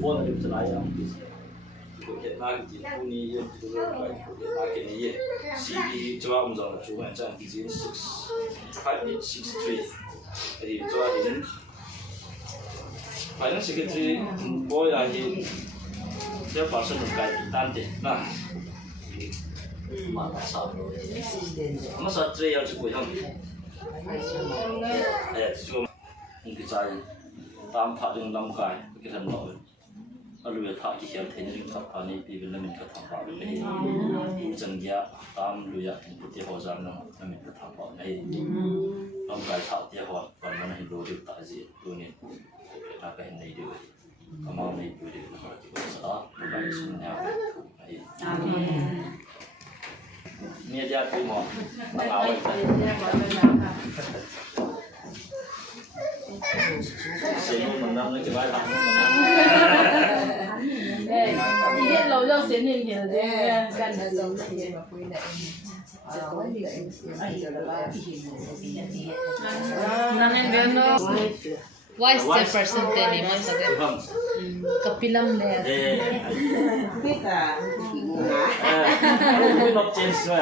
Buôn là điểm lại à? Của hiện nay thì khu ni tôi phải của hiện nay cái này CD cho ông rồi chú bạn trang thì diễn 5863 thì cho đến phải nó sẽ cái boy là thì sẽ phát sinh một cái tan tiền na mà nó sao chơi ở chỗ không? Chú một cái trái tam phát đến năm cái thằng nội ở lối tháp thì hiện thấy những tháp anh ấy bị mình cái tháp vào này chân giá tam lối một cái hồ giang nó mình cái tháp vào này năm cái tháp thì họ còn nó hình đồ được tại gì tôi nên là cái này được cái màu này tôi được nó chỉ có sợ một cái xuống nhau này nghe ra tôi mò nó áo vậy xí mình năm nó chỉ vài thằng mình năm đi hết lâu lâu xí nên thì là gần là giống như Vice chairperson teni masaga kapilam le biết à tôi nó change rồi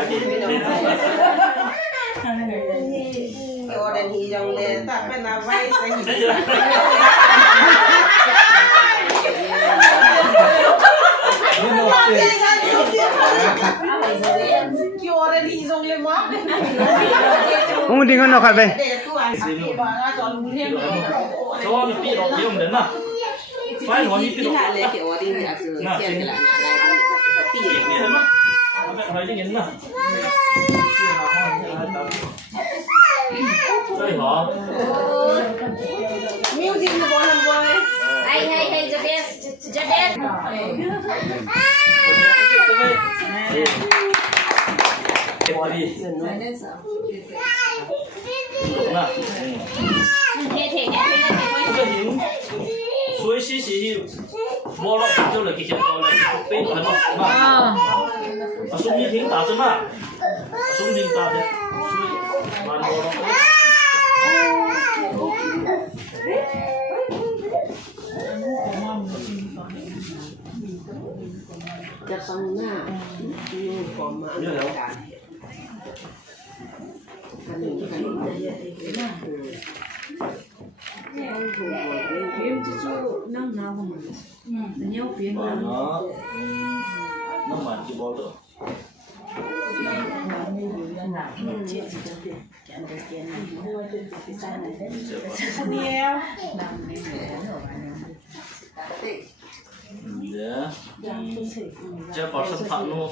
ở đây thì dòng này ta phải là vay sẽ Ông đi ngon nào cả vậy? cho nó bị đổ tiêu đến nào phải nó bị đổ nè thấy cái nhìn nào đây hả music nó bỏ làm quay hey Jabez qua đi đúng nào cái những suối xí xí mua lọc cho là cái chuyện đó là bên đó mà súng như thính ta chứ mà súng thính ta thế mà mua lọc chắc xong nha nhưng còn mà nhớ không em chỉ cho năng nào mà nhiều biến nó mà chỉ bỏ được yeah chưa có sẵn sàng luôn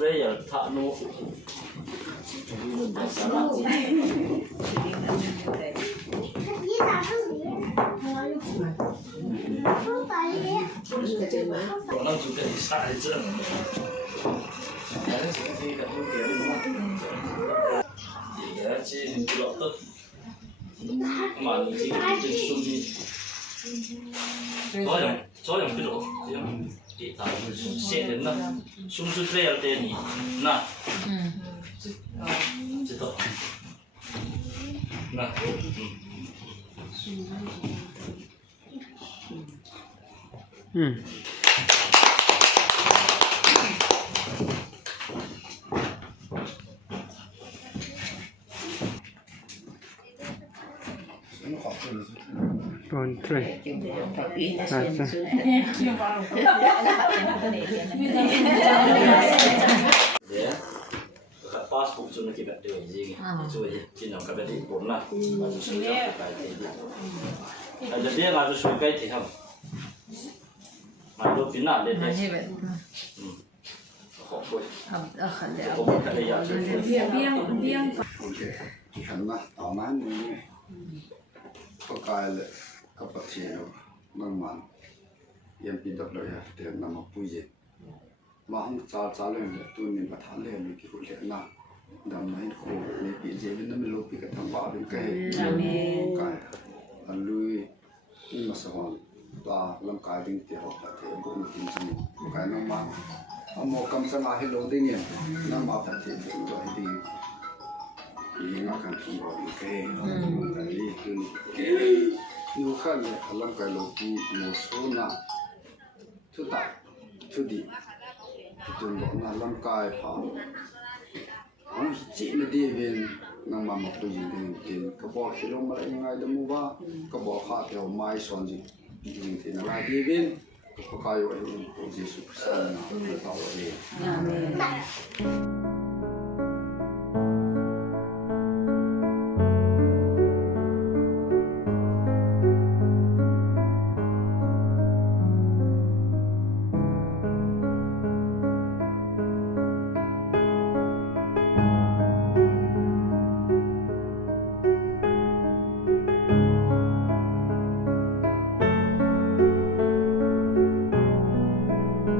bây giờ thả nô nó chụp cái sai chứ đấy chỉ cái cái cái đúng không thì cái chi mình cứ lọt tất mà mình chỉ cái sung đi cho dùng cái độ thì ta sẽ đến đó sung chút rẻ tiền nhỉ nè chỉ tốt nè One, three. Yeah. Passport cho nó kịp được gì rồi chỉ nào cái gì cũng là giờ đi là tôi suy cái thì không mà lúc tiến nào đến thế không phải là giờ chỉ cần là tao nói như có cái là có bác sĩ đâu nông man em bị đập lại thì nằm ở bụi gì mà không trả lên là tôi nên phải thả lên những cái vụ lệ nào đầm này khổ này bị gì bên nó mới lốp bị cái thằng bảo đến cái anh lui สวรรค์ตัวลำกายดิ้งเตียวประเทศบุญกินจังกายน้องมาเอาหมอกำสังอาให้โลดิ้งเนี่ยน้ำมาประเทศบุญโดยดิ้งยิงมากันทุกคนเกย์กันลีขึ้นอยู่ข้างเนี่ยลำกายโลกีโมโซนาทุตาทุดีจนบอกน่าลำกายผ่านอันจีนดีเวนนางมาหมกตัวยิงดินก็บอกคิดลงมาได้ยังไงดมูว่าก็บอกข้าเที่ยวไม้สอนยิงดินอะไรดีเวนก็กลายว่าเป็นพระเยซูคริสต์นะพระเจ้าเอง Amen.